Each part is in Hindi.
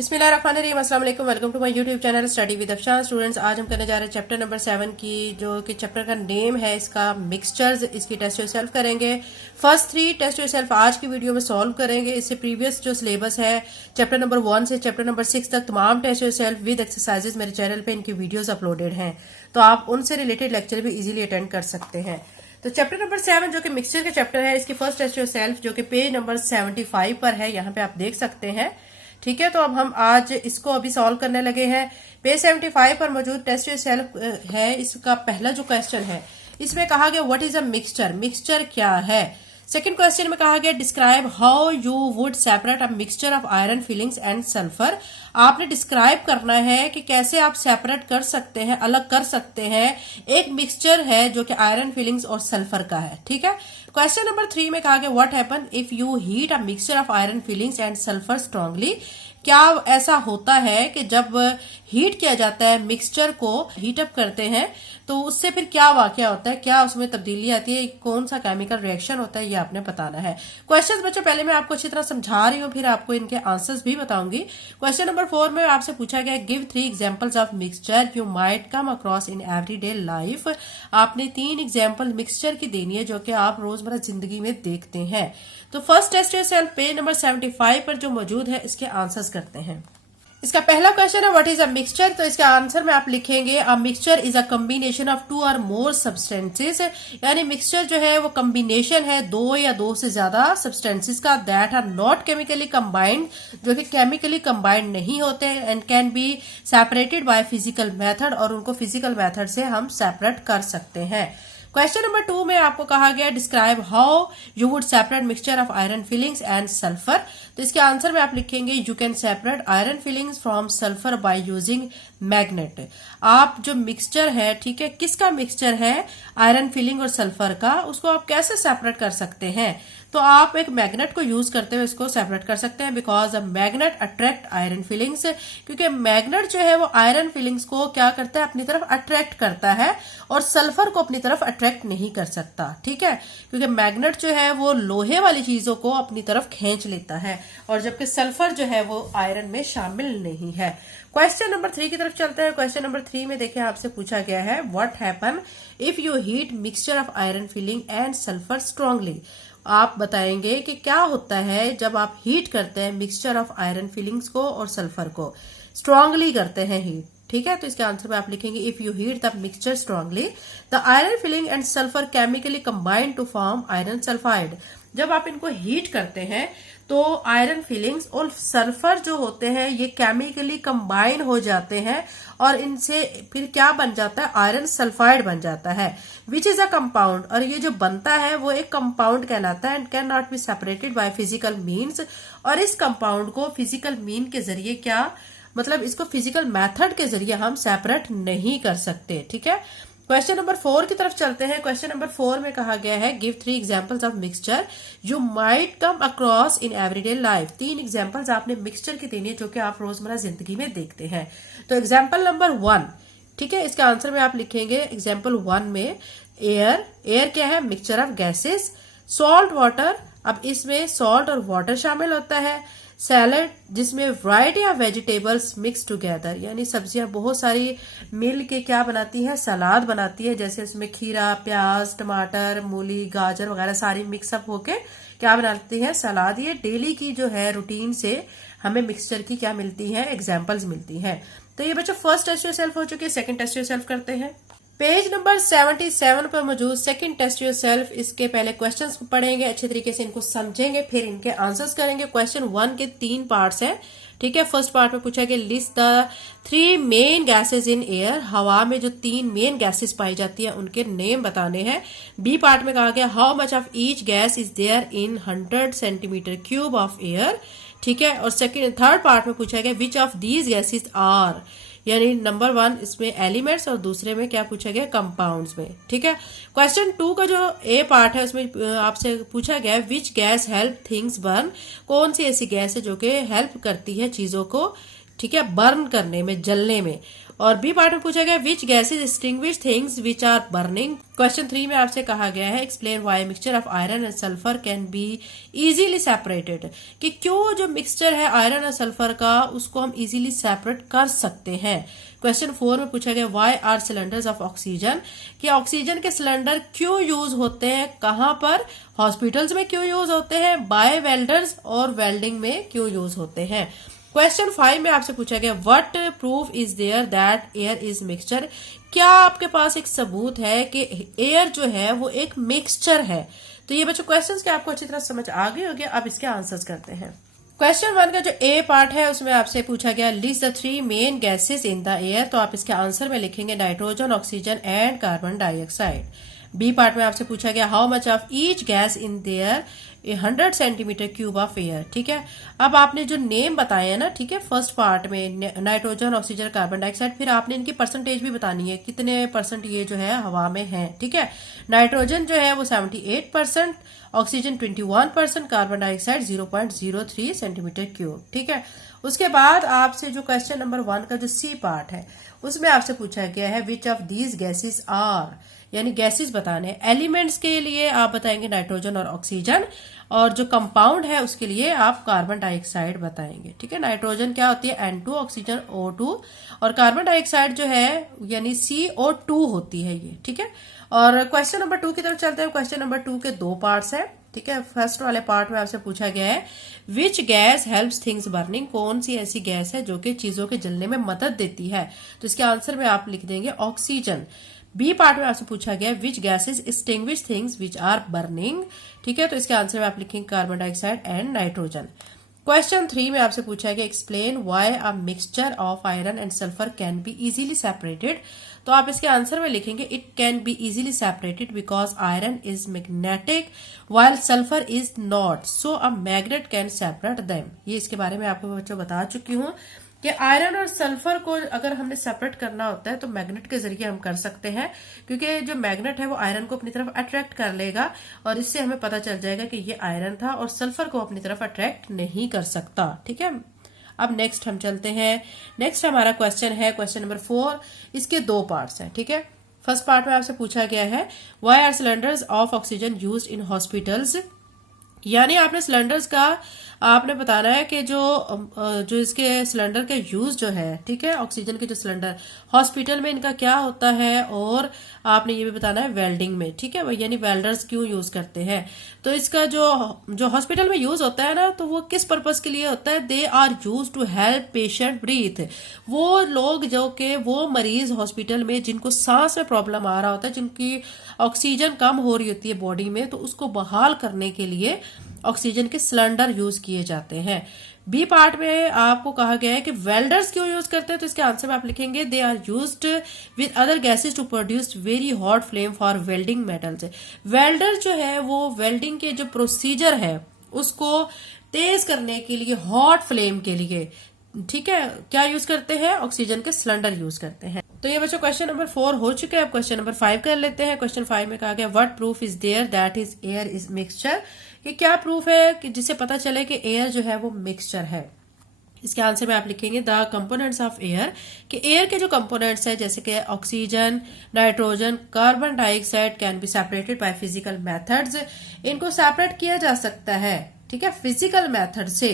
बिस्मिल्लाहिर्रहमानिर्रहीम, अस्सलाम वालेकुम। Welcome to my YouTube channel study with Afshan. Students, आज हम करने जा रहे हैं चैप्टर नंबर 7 की, जो कि चैप्टर का नेम है इसका मिक्सचर्स। इसकी टेस्ट योरसेल्फ करेंगे। फर्स्ट 3 टेस्ट योरसेल्फ आज की वीडियो में सॉल्व करेंगे। इससे प्रीवियस जो सिलेबस है चैप्टर नंबर 1 से चैप्टर नंबर 6 तक तमाम टेस्ट योरसेल्फ विद एक्सरसाइजेस मेरे चैनल पे इनकी वीडियोज अपलोडेड हैं, तो आप उनसे रिलेटेड लेक्चर भी इजीली अटेंड कर सकते हैं। तो चैप्टर नंबर 7 जो कि मिक्सचर का चैप्टर है, इसकी फर्स्ट टेस्ट योरसेल्फ जो कि पेज नंबर 75 पर है, यहाँ पे आप देख सकते हैं। ठीक है, तो अब हम आज इसको अभी सॉल्व करने लगे हैं। पेज 75 पर मौजूद टेस्ट योरसेल्फ है। इसका पहला जो क्वेश्चन है, इसमें कहा गया what is a mixture, mixture क्या है। सेकंड क्वेश्चन में कहा गया describe how you would separate a mixture of iron filings and sulphur. आपने डिस्क्राइब करना है कि कैसे आप सेपरेट कर सकते हैं, अलग कर सकते हैं एक मिक्सचर है जो कि आयरन फिलिंग्स और सल्फर का है। ठीक है, क्वेश्चन नंबर 3 में कहा गया what happen if you heat a mixture of iron filings and sulphur strongly. क्या ऐसा होता है कि जब हीट किया जाता है, मिक्सचर को हीटअप करते हैं, तो उससे फिर क्या वाकया होता है, क्या उसमें तब्दीली आती है, कौन सा केमिकल रिएक्शन होता है, ये आपने बताना है। क्वेश्चंस बच्चों पहले मैं आपको अच्छी तरह समझा रही हूँ, फिर आपको इनके आंसर्स भी बताऊंगी। क्वेश्चन नंबर 4 में आपसे पूछा गया give 3 examples of mixture you might come across in everyday life. आपने 3 एग्जांपल मिक्सचर की देनी है जो कि आप रोजमर्रा जिंदगी में देखते हैं। तो first test yourself page number 75 पर जो मौजूद है, इसके आंसर्स करते हैं। इसका पहला क्वेश्चन है व्हाट इज अ मिक्सचर। तो इसका आंसर में आप लिखेंगे a mixture is a combination of 2 और मोर सब्सटेंसेस। यानी मिक्सचर जो है वो कॉम्बिनेशन है 2 या 2 से ज्यादा सब्सटेंसेस का that are not chemically combined, जो कि केमिकली कंबाइंड नहीं होते and can be separated by physical method, और उनको फिजिकल मेथड से हम सेपरेट कर सकते हैं। क्वेश्चन नंबर 2 में आपको कहा गया describe how you would separate mixture of iron filings and sulphur. तो इसके आंसर में आप लिखेंगे you can separate iron filings from sulphur by using magnet. आप जो मिक्सचर है, ठीक है, किसका मिक्सचर है, आयरन फिलिंग और सल्फर का, उसको आप कैसे सेपरेट कर सकते हैं। तो आप एक मैग्नेट को यूज करते हुए इसको सेपरेट कर सकते हैं, because a magnet attract iron filings. क्योंकि मैग्नेट जो है वो आयरन फिलिंग्स को क्या करता है, अपनी तरफ अट्रैक्ट करता है, और सल्फर को अपनी तरफ अट्रैक्ट नहीं कर सकता। ठीक है, क्योंकि मैग्नेट जो है वो लोहे वाली चीजों को अपनी तरफ खींच लेता है, और जबकि सल्फर जो है वो आयरन में शामिल नहीं है। क्वेश्चन नंबर 3 की तरफ चलते हैं। क्वेश्चन नंबर 3 में देखिए आपसे पूछा गया है what happen if you heat mixture of iron filing and sulphur strongly. आप बताएंगे कि क्या होता है जब आप हीट करते हैं मिक्सचर ऑफ आयरन फिलिंग्स को और सल्फर को, स्ट्रांगली करते हैं हीट। ठीक है, तो इसके आंसर में आप लिखेंगे if you heat the mixture strongly the iron filing and sulphur chemically combined to form iron sulphide. जब आप इनको हीट करते हैं तो आयरन फिलिंग्स और सल्फर जो होते हैं ये केमिकली कंबाइन हो जाते हैं, और इनसे फिर क्या बन जाता है, आयरन सल्फाइड बन जाता है, विच इज अ कंपाउंड। और ये जो बनता है वो एक कंपाउंड कहलाता है and can not be separated by physical means. और इस कंपाउंड को फिजिकल मीन के जरिए, क्या मतलब इसको फिजिकल मेथड के जरिए हम सेपरेट नहीं कर सकते। ठीक है, क्वेश्चन नंबर 4 की तरफ चलते हैं। क्वेश्चन नंबर 4 में कहा गया है give 3 examples of mixture you might come across in everyday life. 3 examples आपने मिक्सचर की देनी है जो कि आप रोजमर्रा जिंदगी में देखते हैं। तो एग्जांपल नंबर 1, ठीक है, इसके आंसर में आप लिखेंगे एग्जांपल 1 में एयर। एयर क्या है, mixture of gases. Salt water, अब इसमें सॉल्ट और वाटर शामिल होता है। सैलड, जिसमें variety of vegetables mix together, यानी सब्जियां बहुत सारी मिल के क्या बनाती है, सलाद बनाती है, जैसे इसमें खीरा, प्याज, टमाटर, मूली, गाजर वगैरह सारी मिक्सअप होके क्या बनाती है, सलाद। ये डेली की जो है रूटीन से हमें मिक्सचर की क्या मिलती है, एग्जाम्पल्स मिलती है। तो ये बच्चों फर्स्ट टेस्ट योरसेल्फ हो चुकी है। सेकंड टेस्ट योरसेल्फ करते हैं। पेज नंबर 77 पर मौजूद सेकंड टेस्ट योरसेल्फ, इसके पहले क्वेश्चंस पढ़ेंगे, अच्छे तरीके से इनको समझेंगे, फिर इनके आंसर्स करेंगे। क्वेश्चन 1 के 3 पार्ट्स हैं। ठीक है, फर्स्ट पार्ट में पूछा गया list the 3 main gases in air. हवा में जो 3 मेन गैसेस पाई जाती है उनके नेम बताने हैं। बी पार्ट में कहा गया how much of each gas is there in 100 centimetre cube of air. ठीक है, और थर्ड पार्ट में पूछा गया which of these gases are, यानी नंबर 1 इसमें एलिमेंट्स और दूसरे में क्या पूछा गया, कंपाउंड्स में। ठीक है, क्वेश्चन 2 का जो ए पार्ट है उसमें आपसे पूछा गया which gas help things burn. कौन सी ऐसी गैस है जो कि हेल्प करती है चीजों को ठीक है, बर्न करने में, जलने में। और बी पार्ट में पूछा गया which gases extinguish things which are burning. Question 3 में आपसे कहा गया है explain why mixture of iron and sulphur can be easily separated, कि क्यों जो मिक्सचर है आयरन और सल्फर का उसको हम इजीली सेपरेट कर सकते हैं। क्वेश्चन 4 में पूछा गया why are cylinders of oxygen, कि ऑक्सीजन के सिलेंडर क्यों यूज होते हैं, कहां पर, हॉस्पिटल्स में क्यों यूज होते हैं, बाय वेल्डर्स और वेल्डिंग में क्यों यूज होते हैं। क्वेश्चन 5 में आपसे पूछा गया what proof is there that air is mixture, क्या आपके पास एक सबूत है कि एयर जो है वो एक मिक्सचर है। तो ये बच्चों क्वेश्चंस के आपको अच्छी तरह समझ आ गई होगी। अब इसके आंसर्स करते हैं। क्वेश्चन 1 का जो ए पार्ट है उसमें आपसे पूछा गया list the 3 main gases in the air, तो आप इसके आंसर में लिखेंगे nitrogen, oxygen and carbon dioxide. B part में आपसे पूछा गया how much of each gas in there 100 centimetre cube of air. ठीक है, अब आपने जो नेम बताए हैं ना, ठीक है, फर्स्ट पार्ट में नाइट्रोजन, ऑक्सीजन, कार्बन डाइऑक्साइड, फिर आपने इनकी परसेंटेज भी बतानी है, कितने परसेंट ये जो है हवा में है। ठीक है, नाइट्रोजन जो है वो 78%, oxygen 21%, carbon dioxide 0.03 centimetre cube. ठीक है, उसके बाद आपसे जो क्वेश्चन नंबर 1 का जो सी पार्ट है उसमें आपसे पूछा गया है which of these gases are, यानी गैसेस बताने। एलिमेंट्स के लिए आप बताएंगे नाइट्रोजन और ऑक्सीजन, और जो कंपाउंड है उसके लिए आप कार्बन डाइऑक्साइड बताएंगे। ठीक है, नाइट्रोजन क्या होती है N2, ऑक्सीजन O2, और कार्बन डाइऑक्साइड जो है यानी CO2 होती है ये। ठीक है, और क्वेश्चन नंबर 2 की तरफ चलते हैं। क्वेश्चन नंबर 2 के 2 पार्ट्स हैं। ठीक है, फर्स्ट वाले पार्ट में आपसे पूछा गया है which gas helps things burning, कौन सी ऐसी गैस है जो कि चीजों के जलने में मदद देती है। तो इसके आंसर में आप लिख देंगे ऑक्सीजन। बी पार्ट में आपसे पूछा गया which gases extinguish things which are burning. ठीक है, तो इसके आंसर में आप लिखेंगे carbon dioxide and nitrogen. Question 3 में आपसे पूछा गया explain why a mixture of iron and sulphur can be easily separated. तो आप इसके आंसर में लिखेंगे it can be easily separated because iron is magnetic while sulphur is not, so a magnet can separate them. ये इसके बारे में आपको बच्चों बता चुकी हूँ कि आयरन और सल्फर को अगर हमने सेपरेट करना होता है तो मैग्नेट के जरिए हम कर सकते हैं, क्योंकि जो मैग्नेट है वो आयरन को अपनी तरफ अट्रैक्ट कर लेगा और इससे हमें पता चल जाएगा कि ये आयरन था और सल्फर को अपनी तरफ अट्रैक्ट नहीं कर सकता। ठीक है, अब नेक्स्ट हम चलते हैं। नेक्स्ट हमारा क्वेश्चन है क्वेश्चन नंबर 4, इसके 2 पार्ट्स हैं। ठीक है, फर्स्ट पार्ट में आपसे पूछा गया है why are cylinders of oxygen used in hospitals, यानी आपने सिलेंडर्स का आपने बताना है कि जो इसके सिलेंडर के यूज जो है, ठीक है, ऑक्सीजन के जो सिलेंडर हॉस्पिटल में इनका क्या होता है, और आपने ये भी बताना है वेल्डिंग में। ठीक है, यानी वेल्डर्स क्यों यूज करते हैं। तो इसका जो हॉस्पिटल में यूज होता है ना, तो वो किस पर्पस के लिए होता है, they are use to help patient breathe. वो लोग जो कि वो मरीज हॉस्पिटल में जिनको सांस में प्रॉब्लम आ रहा होता है, जिनकी ऑक्सीजन कम हो रही होती है बॉडी में, तो उसको बहाल करने के लिए ऑक्सीजन के सिलेंडर यूज किए जाते हैं। बी पार्ट में आपको कहा गया है कि वेल्डर्स क्यों यूज करते हैं, तो इसके आंसर में आप लिखेंगे they are used with other gases to produce very hot flame for welding metals. Welder जो है वो वेल्डिंग के जो प्रोसीजर है उसको तेज करने के लिए, हॉट फ्लेम के लिए, ठीक है, क्या यूज करते हैं, ऑक्सीजन के सिलेंडर यूज करते हैं। तो ये बच्चों क्वेश्चन नंबर 4 हो चुके हैं। अब क्वेश्चन नंबर 5 कर लेते हैं। क्वेश्चन 5 में कहा गया what proof is there that is air is mixture, ये क्या प्रूफ है कि जिससे पता चले कि एयर जो है वो मिक्सचर है। इसके आंसर में आप लिखेंगे द कंपोनेंट्स ऑफ एयर, कि एयर के जो कंपोनेंट्स है जैसे कि oxygen, nitrogen, carbon dioxide can be separated by physical methods, इनको सेपरेट किया जा सकता है, ठीक है, फिजिकल मेथड से,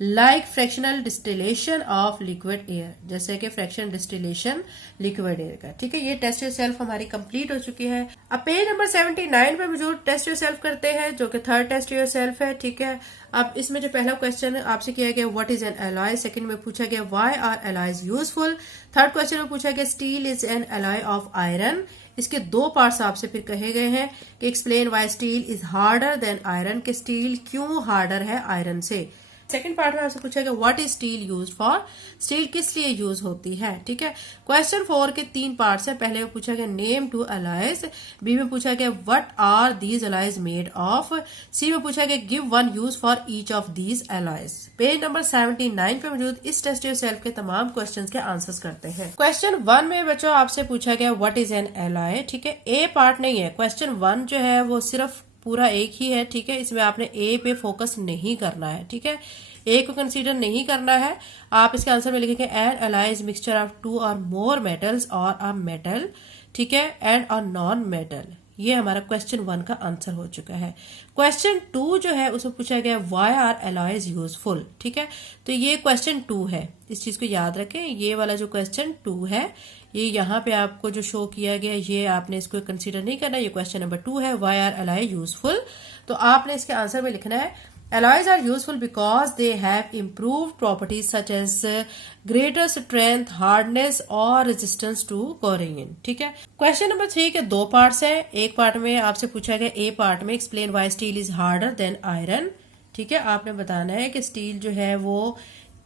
like fractional distillation of liquid air, जैसे कि फ्रैक्शनल डिस्टिलेशन लिक्विड एयर का। ठीक है, ये टेस्ट योरसेल्फ हमारी कंप्लीट हो चुकी है। अब पेज नंबर 79 पे मौजूद टेस्ट योरसेल्फ करते हैं, जो कि थर्ड टेस्ट योरसेल्फ है। ठीक है, अब इसमें जो पहला क्वेश्चन आपसे किया गया what is an alloy, second में पूछा गया why are alloys useful, third question में पूछा गया steel is an alloy of iron. इसके 2 पार्ट्स आपसे फिर कहे गए हैं कि explain why steel is harder than iron, के स्टील क्यों हार्डर है आयरन से। सेकंड पार्ट में आपसे पूछा गया what is steel used for, steel किस लिए यूज होती है। ठीक है, क्वेश्चन 4 के 3 पार्ट्स है। पहले में पूछा गया नेम 2 एलॉयज, बी में पूछा गया what are these alloys made of, c में पूछा गया give one use for each of these alloys. Page number 79 पे मौजूद इस टेस्ट योरसेल्फ के तमाम क्वेश्चंस के आंसर्स करते हैं। क्वेश्चन 1 में बच्चों आपसे पूछा गया व्हाट इज एन एलॉय। ठीक है, ए पार्ट नहीं है, क्वेश्चन 1 जो है वो सिर्फ पूरा एक ही है। ठीक है, इसमें आपने ए पे फोकस नहीं करना है। ठीक है, ए को कंसीडर नहीं करना है। आप इसके आंसर में लिखेंगे an alloy is mixture of two और मोर मेटल्स और अ मेटल, ठीक है, एंड अ नॉन मेटल। ये हमारा क्वेश्चन 1 का आंसर हो चुका है। क्वेश्चन 2 जो है उसमें पूछा गया व्हाई आर एलॉयज यूजफुल, ठीक है, तो ये क्वेश्चन 2 है, इस चीज को याद रखें। ये वाला जो क्वेश्चन 2 है ये यहाँ पे आपको जो शो किया गया ये आपने इसको कंसीडर नहीं करना, ये क्वेश्चन नंबर 2 है, व्हाई आर एलॉय यूजफुल। तो आपने इसके आंसर में लिखना है alloys are useful because they have improved properties such as greater strength, hardness और resistance to corrosion, ठीक है। क्वेश्चन नंबर 3 के 2 पार्ट्स हैं। एक पार्ट में आपसे पूछा गया ए पार्ट में explain why steel is harder than iron, ठीक है, आपने बताना है कि स्टील जो है वो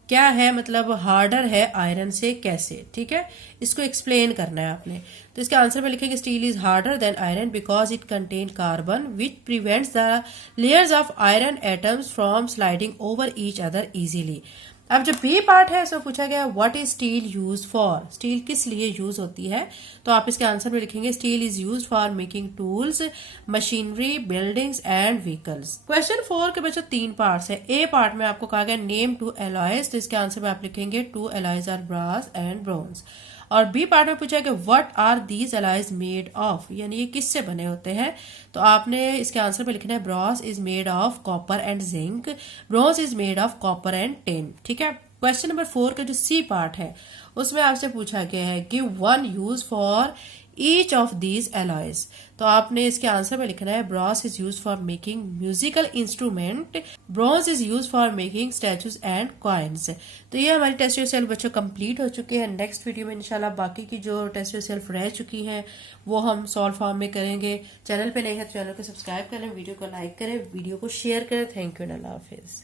क्या है, मतलब हार्डर है आयरन से कैसे, ठीक है, इसको एक्सप्लेन करना है आपने। तो इसके आंसर में लिखेंगे steel is harder than iron because it contain carbon which prevents the layers of iron atoms from sliding over each other easily. अब जो बी पार्ट है इसमें पूछा गया what is steel use for, steel किस लिए यूज होती है, तो आप इसके आंसर में लिखेंगे steel is use for making tools, machinery, buildings and vehicles. Question 4 के बच्चों 3 पार्ट्स है। ए पार्ट में आपको कहा गया नेम 2 एलॉयज, तो इसके आंसर में आप लिखेंगे 2 alloys are brass and bronze. और बी पार्ट में पूछा है कि what are these alloys made of, यानी ये किससे बने होते हैं, तो आपने इसके आंसर में लिखना है Bros is made of copper and zinc, bronze is made of copper and tin, ठीक है। क्वेश्चन नंबर 4 का जो सी पार्ट है उसमें आपसे पूछा गया है give one use for each of these alloys, तो आपने इसके आंसर में लिखना है Bros is use for making musical instrument, bronze is use for making statues and coins. तो ये हमारी टेस्ट योरसेल्फ बच्चों कंप्लीट हो चुके हैं। नेक्स्ट वीडियो में इंशाल्लाह बाकी की जो टेस्ट योरसेल्फ रह चुकी हैं वो हम सॉल्व फॉर्म में करेंगे। चैनल पे नए हैं तो चैनल को सब्सक्राइब करें, वीडियो को लाइक करें, वीडियो को शेयर करें। Thank you and Allah Hafiz.